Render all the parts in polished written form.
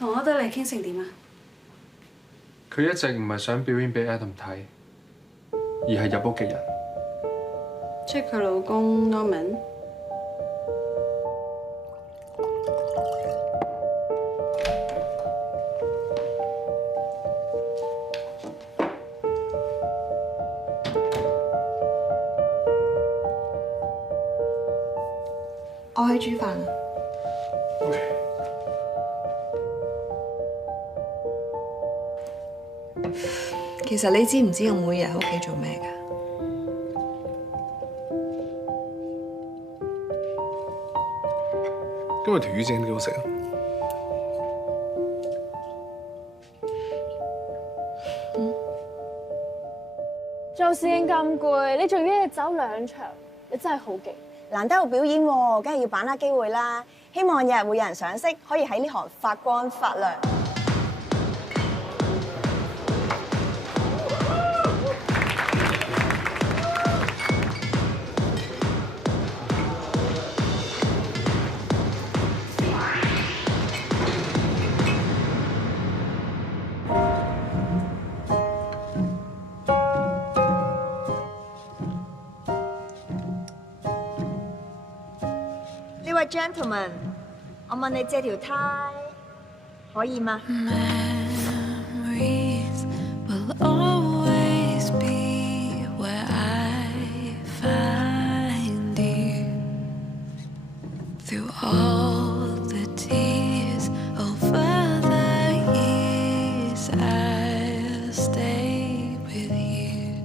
同柯德莉傾成點啊？佢一直唔係想表演俾 Adam 睇，而係入屋嘅人。即係佢老公 Norman。我去煮飯啦。其實你知唔知我每日喺屋企做咩㗎？今日條魚整得幾好食啊！做侍應咁攰，你仲要走2場，你真係好勁。難得有表演喎，梗係要把握機會啦！希望日日會有人賞識，可以喺呢行發光發亮。呢位 gentleman， 我問你借條呔可以嗎？ Memories will always be where I find you through all the tears over the years. I'll stay with you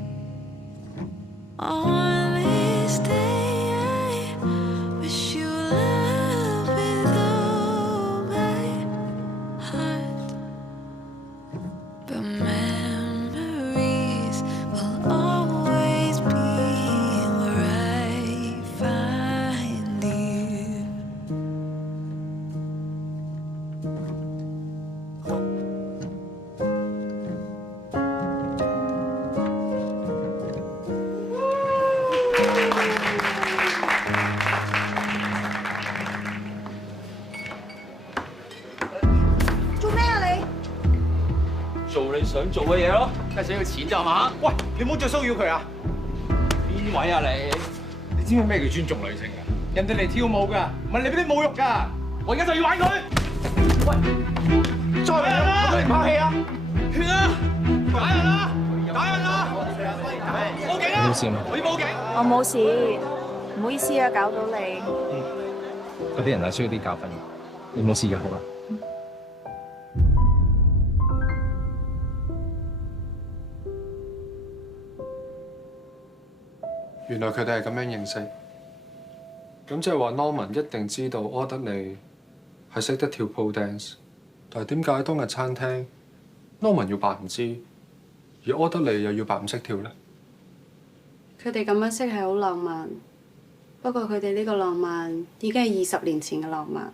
on this day. I wish you love with all my heart, but memories will always be where I find you. 做咩啊你？做你想做嘅嘢咯，梗係想要錢咋嘛？喂，你唔好再騷擾佢啊！邊位啊你？你知唔知咩叫尊重女性㗎？人哋嚟跳舞㗎，唔係嚟俾你侮辱㗎！我而家就要玩佢！喂，再嚟啦！我唔客氣啊！血啊！打人啦！打人啦！報警啊！冇事嘛？我要報警！我冇事，唔好意思啊，搞到你。嗰啲人係需要啲教訓，你冇事就好啦。原來佢哋係咁樣認識，咁即係話 Norman 一定知道柯德莉係識得跳 pole dance，但係點解當日餐廳 Norman 要扮唔知，而柯德莉又要扮唔識跳呢？佢哋咁樣識係好浪漫，不過佢哋呢個浪漫已經係20年前嘅浪漫。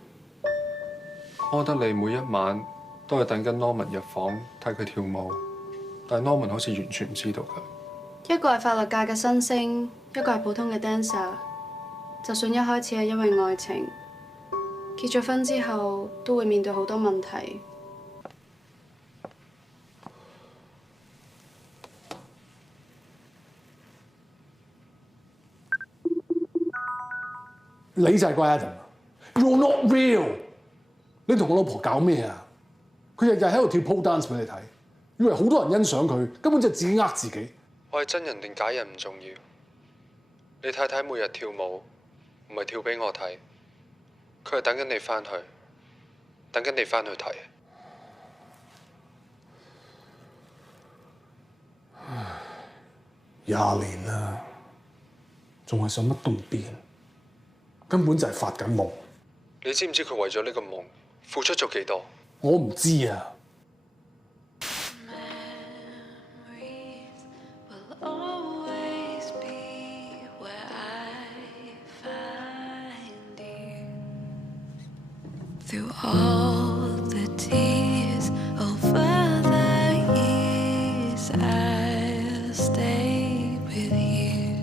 柯德莉每一晚都係等緊 Norman 入房睇佢跳舞，但係 Norman 好似完全唔知道佢。一個係法律界嘅新星，一個係普通嘅 dancer。就算一開始係因為愛情，結咗婚之後都會面對好多問題。你就係怪 Adam，You're not real。你同我老婆搞咩啊？佢日日喺度跳 pole dance 俾你睇，以為好多人欣賞佢，根本就自己呃自己。我係真人定假人唔重要，你太太每日跳舞，唔係跳俾我睇，佢係等緊你翻去，等緊你翻去睇。20年啦，仲係想乜都唔變，根本就係發緊夢。你知唔知佢為咗呢個夢付出咗幾多？我唔知啊。Through all the tears over the years, I'll stay with you.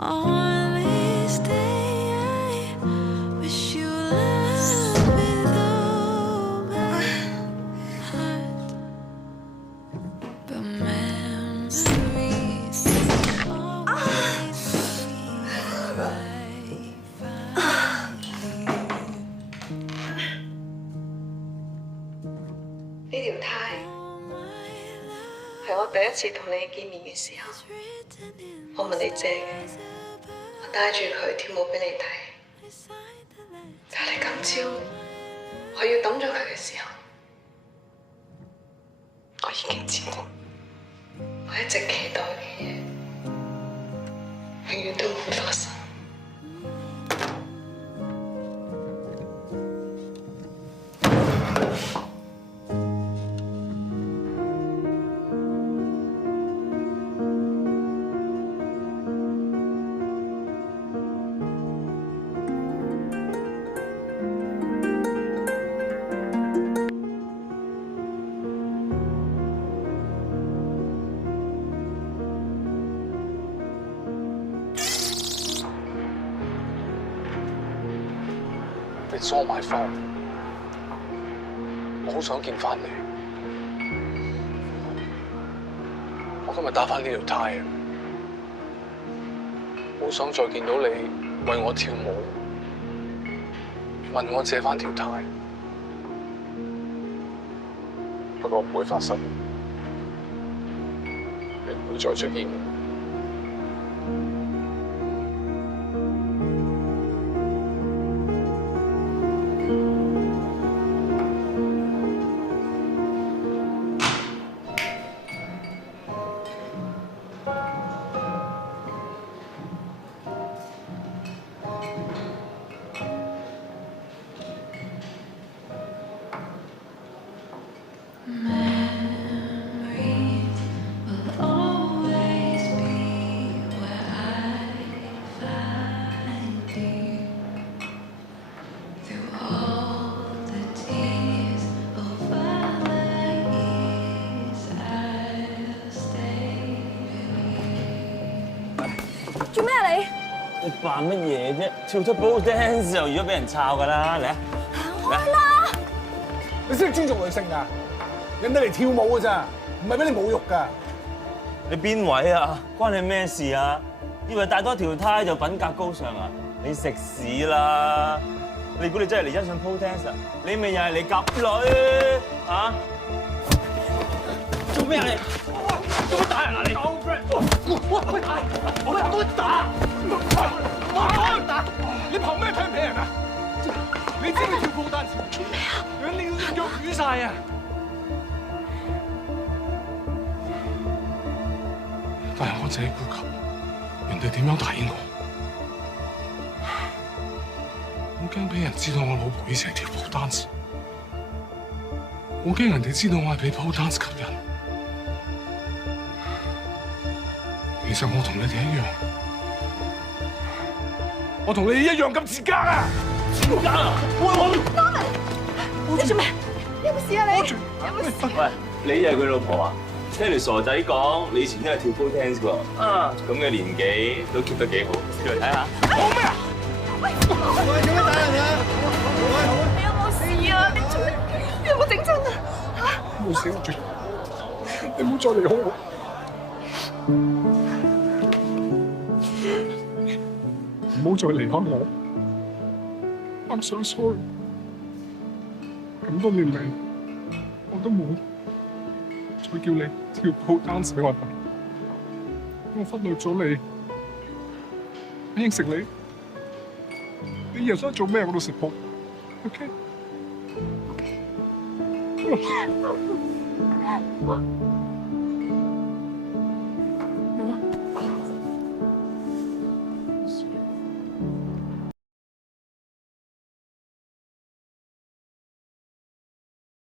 On this day, I wish you love with all 我第一次同你見面嘅時候，我問你借嘅，我帶住佢跳舞俾你睇。但係今朝我要抌咗佢嘅時候，我已經知道，我一直期待嘅嘢，永遠都唔會發生。It's all my fault。我好想見翻你。我今日打翻呢條呔啊！好想再見到你為我跳舞，問我借翻條呔。不過唔會發生，你唔會再出現。做咩啊你？你扮乜嘢啫？跳出 ball dance 就如果俾人抄㗎啦，嚟啊！開啦！你識尊重女性㗎？人哋嚟跳舞㗎咋，唔係俾你侮辱㗎。你邊位啊？關你咩事啊？以為帶多條呔就品格高尚啊？你食屎啦！你估你真係嚟欣賞 pole dance 啊？你咪又係嚟夾女啊？做咩啊你？做乜打人啊你？我打！你憑咩睇唔起人啊？你知唔知跳 pole dance？做咩啊？你練到瘀晒啊！但係我自己顧及，人哋點樣睇我？我驚俾人知道我老婆以前係跳 pole dance，我驚人哋知道我係俾 pole dance 吸引。其實我同你哋一樣，我同你一樣咁自家啊！自家啊！你做咩？有冇事啊你？有冇事？喂，你又係佢老婆啊？聽條傻仔講，你以前都係跳 pole dance 喎。啊，咁嘅年紀都 keep 得幾好，叫嚟睇下。講咩啊？喂，做咩打人啊？你有冇事啊？你做咩？你有冇整親啊？嚇！冇事，你唔好再離開我。唔好再離開我。I'm so sorry。咁多年嚟，我都冇再叫你跳 pole dance 俾我睇，我忽略咗你。我應承你，你日日想做咩我都食鋪。OK。Okay.